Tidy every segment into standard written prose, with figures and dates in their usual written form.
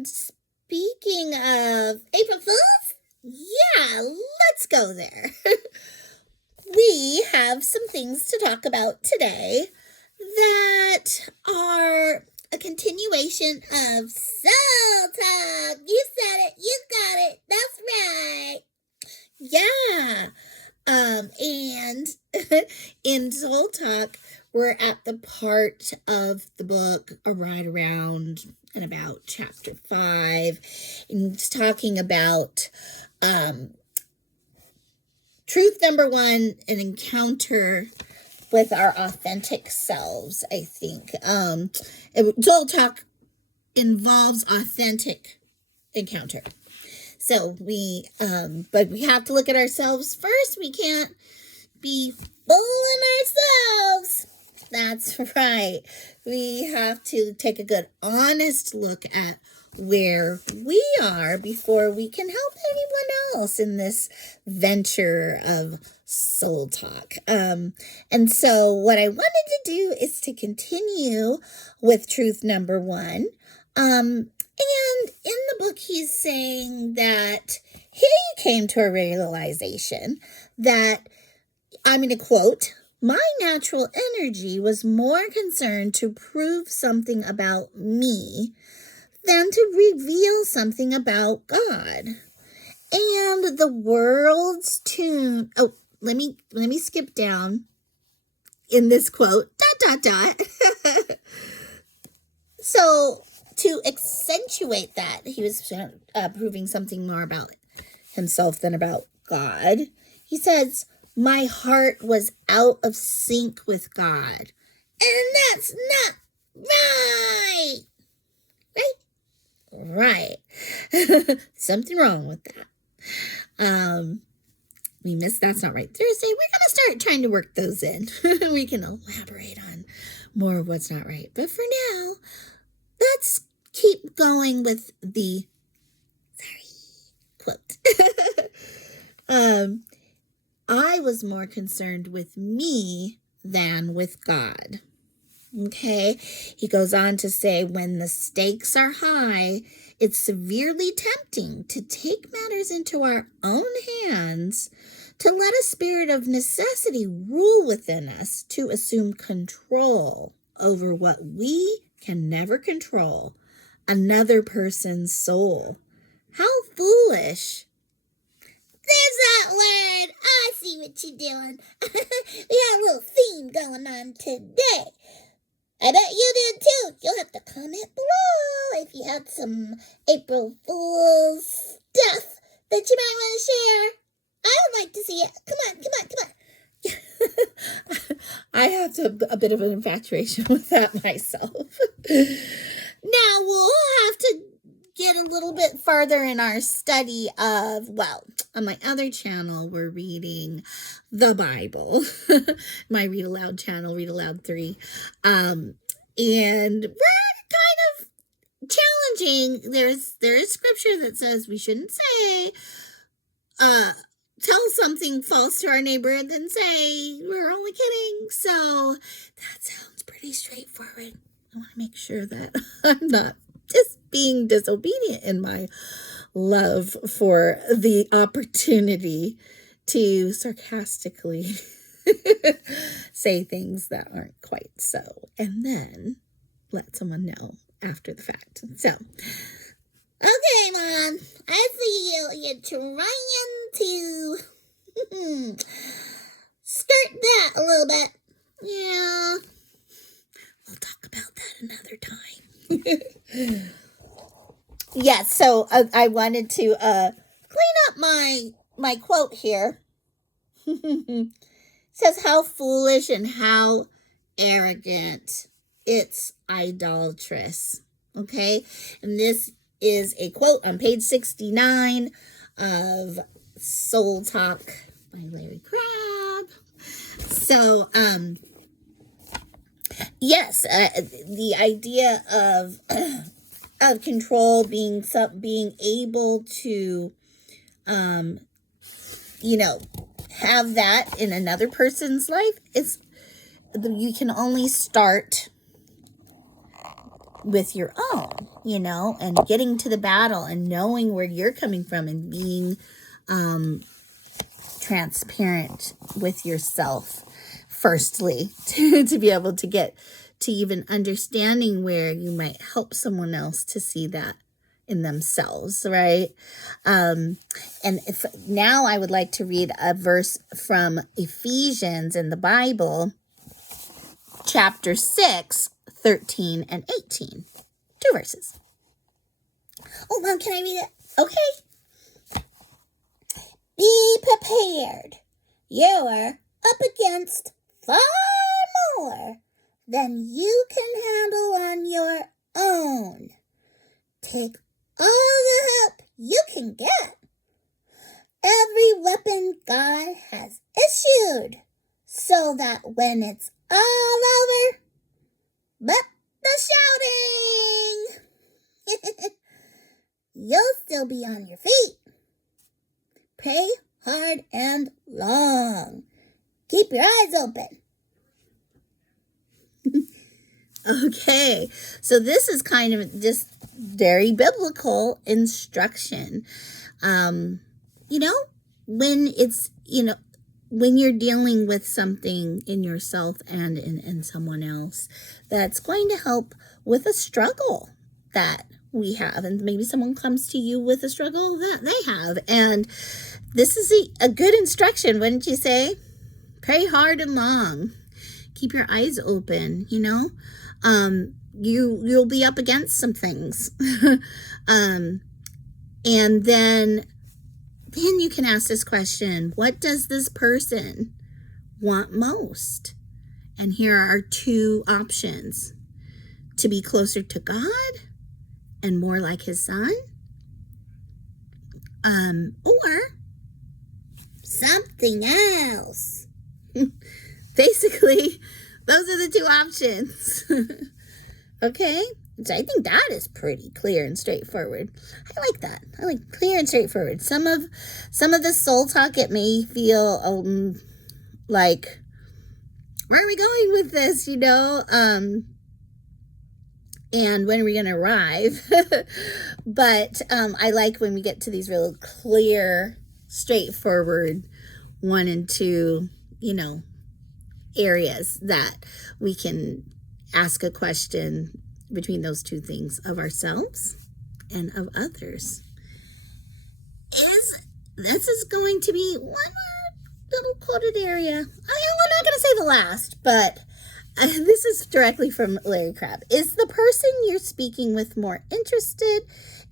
And speaking of April Fools, yeah, let's go there. We have some things to talk about today that are a continuation of Soul Talk. You said it, you got it, that's right. Yeah. And in Soul Talk, we're at the part of the book right around and about chapter 5, and it's talking about truth number 1, an encounter with our authentic selves, I think. Soul Talk involves authentic encounter. So but we have to look at ourselves first. We can't be fooling ourselves. That's right. We have to take a good, honest look at where we are before we can help anyone else in this venture of Soul Talk. And so what I wanted to do is to continue with truth number 1. And in the book, he's saying that he came to a realization that, I'm going to quote, "My natural energy was more concerned to prove something about me than to reveal something about God. And the world's tune..." Oh, let me skip down in this quote. ... So to accentuate that, he was proving something more about himself than about God. He says, "My heart was out of sync with God. And that's not right." Right. Something wrong with that. We missed That's Not Right Thursday. We're going to start trying to work those in. We can elaborate on more of what's not right. But for now, let's keep going with the quote. "I was more concerned with me than with God." Okay, he goes on to say, "When the stakes are high, it's severely tempting to take matters into our own hands, to let a spirit of necessity rule within us, to assume control over what we can never control, another person's soul. How foolish." There's that word. I see what you're doing. We got a little theme going on today. I bet you did too. You'll have to comment below if you had some April Fool's stuff that you might want to share. I would like to see it. Come on. I have a bit of an infatuation with that myself. Now we'll have to get a little bit farther in our study of, well, on my other channel, we're reading the Bible. My Read Aloud channel, Read Aloud 3. And we're kind of challenging. There is scripture that says we shouldn't say, tell something false to our neighbor and then say we're only kidding. So that sounds pretty straightforward. I want to make sure that I'm not just being disobedient in my love for the opportunity to sarcastically say things that aren't quite so, and then let someone know after the fact. So, okay, Mom, I see you. You're trying to skirt that a little bit. Yeah, we'll talk about that another time. Yes, so I wanted to clean up my quote here. It says, "How foolish and how arrogant. It's idolatrous." Okay, and this is a quote on page 69 of Soul Talk by Larry Crabb. So, yes, the idea of control, being able to, have that in another person's life, you can only start with your own, and getting to the battle and knowing where you're coming from and being transparent with yourself, firstly, to be able to get to even understanding where you might help someone else to see that in themselves, right? And now I would like to read a verse from Ephesians in the Bible, chapter 6, 13 and 18. 2 verses. Oh, Mom, can I read it? Okay. Be prepared. You're up against far more than you can handle on your own. Take all the help you can get. Every weapon God has issued, so that when it's all over, but the shouting, you'll still be on your feet. Pray hard and long. Keep your eyes open. Okay, so this is kind of just very biblical instruction. When it's, when you're dealing with something in yourself and in someone else, that's going to help with a struggle that we have. And maybe someone comes to you with a struggle that they have. And this is a good instruction, wouldn't you say? Pray hard and long. Keep your eyes open, You'll be up against some things. And then you can ask this question: what does this person want most? And here are 2 options: to be closer to God and more like his son, or something else. Basically, those are the 2 options. Okay? So I think that is pretty clear and straightforward. I like that. I like clear and straightforward. Some of the soul talk, it may feel like, where are we going with this, and when are we going to arrive? But I like when we get to these real clear, straightforward 1 and 2, areas that we can ask a question between those 2 things of ourselves and of others. This is going to be one more little quoted area. We're not going to say the last, but this is directly from Larry Crabb. Is the person you're speaking with more interested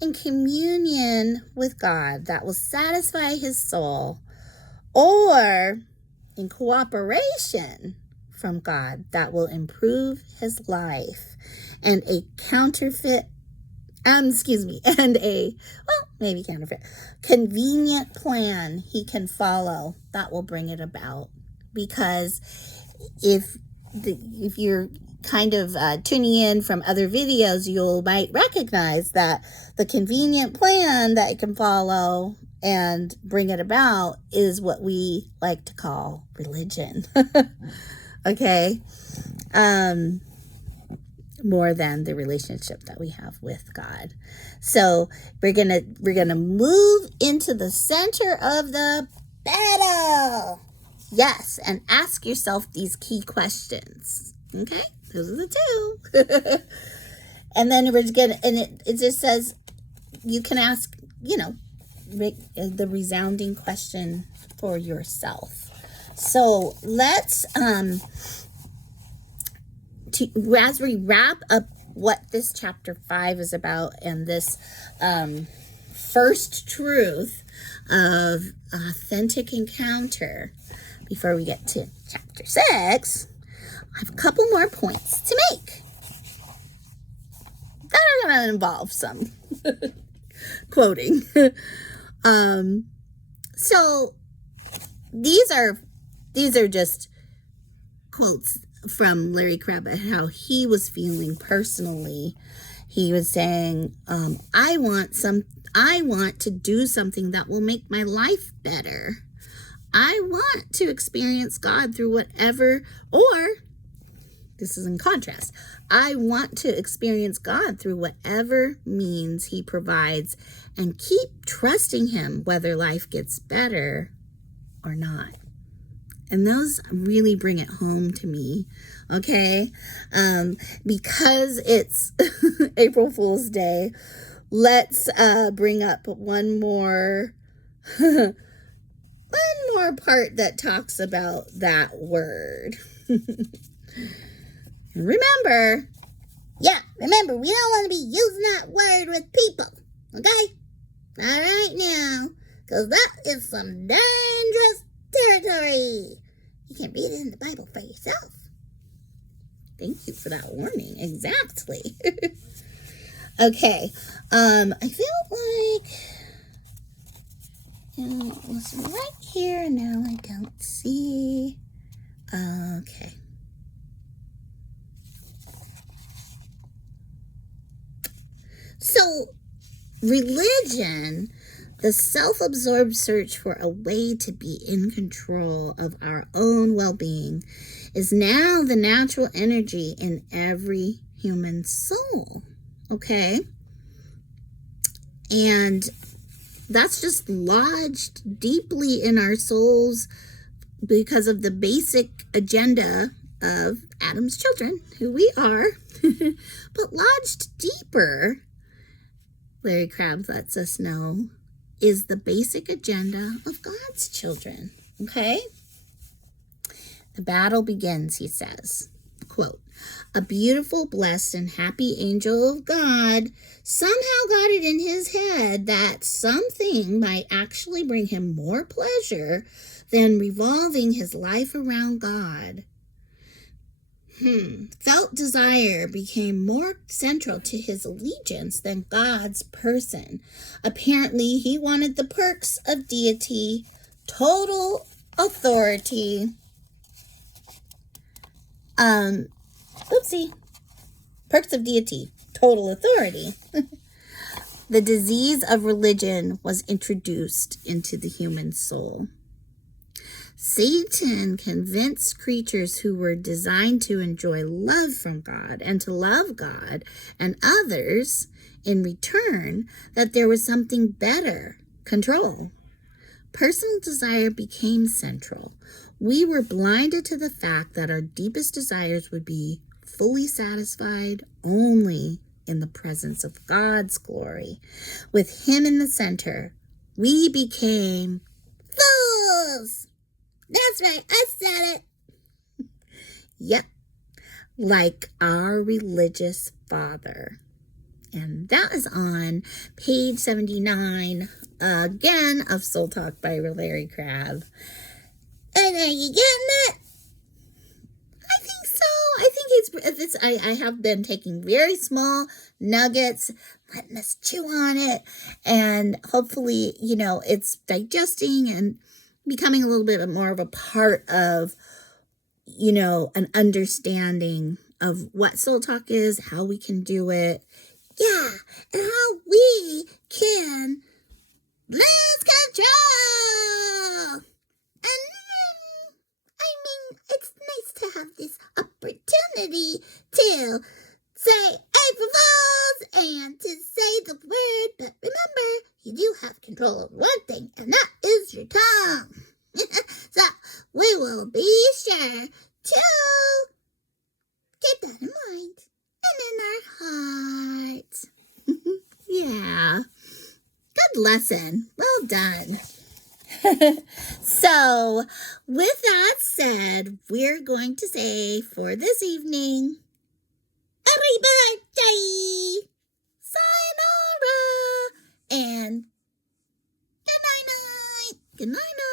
in communion with God that will satisfy his soul, or in cooperation from God that will improve his life, and a convenient plan he can follow that will bring it about? Because if you're kind of tuning in from other videos, you might recognize that the convenient plan that you can follow and bring it about is what we like to call religion. Okay? More than the relationship that we have with God. So we're gonna move into the center of the battle. Yes, and ask yourself these key questions. Okay? Those are the 2. And then it just says you can ask, the resounding question for yourself. So let's, as we wrap up what this chapter 5 is about, and this first truth of authentic encounter, before we get to chapter 6, I have a couple more points to make that are going to involve some quoting. So these are just quotes from Larry Crabb at how he was feeling personally. He was saying, I want to do something that will make my life better. I want to experience God through whatever, or This is in contrast. I want to experience God through whatever means he provides and keep trusting him whether life gets better or not. And those really bring it home to me, okay? Because it's April Fool's Day, let's bring up one more part that talks about that word. Remember, we don't want to be using that word with people, okay? Not right now, because that is some dangerous territory. You can read it in the Bible for yourself. Thank you for that warning. Exactly. Okay. I felt like it was right here, and now I don't see. Okay. So, religion, the self-absorbed search for a way to be in control of our own well-being, is now the natural energy in every human soul. Okay? And that's just lodged deeply in our souls because of the basic agenda of Adam's children, who we are. But lodged deeper, Larry Crabb lets us know, is the basic agenda of God's children. Okay? The battle begins, he says. Quote, a beautiful, blessed, and happy angel of God somehow got it in his head that something might actually bring him more pleasure than revolving his life around God. Felt desire became more central to his allegiance than God's person. Apparently, he wanted the perks of deity, total authority. Perks of deity, total authority. The disease of religion was introduced into the human soul. Satan convinced creatures who were designed to enjoy love from God and to love God and others in return that there was something better, control. Personal desire became central. We were blinded to the fact that our deepest desires would be fully satisfied only in the presence of God's glory. With him in the center, we became fools. That's right, I said it. Yep, like our religious father. And that is on page 79, again, of Soul Talk by Larry Crabb. And are you getting it? I think so. I think I have been taking very small nuggets, letting us chew on it, and hopefully, it's digesting and becoming a little bit more of a part of, an understanding of what Soul Talk is, how we can do it, and how we can lose control. And it's nice to have this opportunity to say April Fools and to say the word, but remember, you do have control of one thing, and that is your tongue. So we will be sure to keep that in mind and in our hearts. Yeah. Good lesson. Well done. So, with that said, we're going to say for this evening, happy birthday, sayonara, and good night. Good night.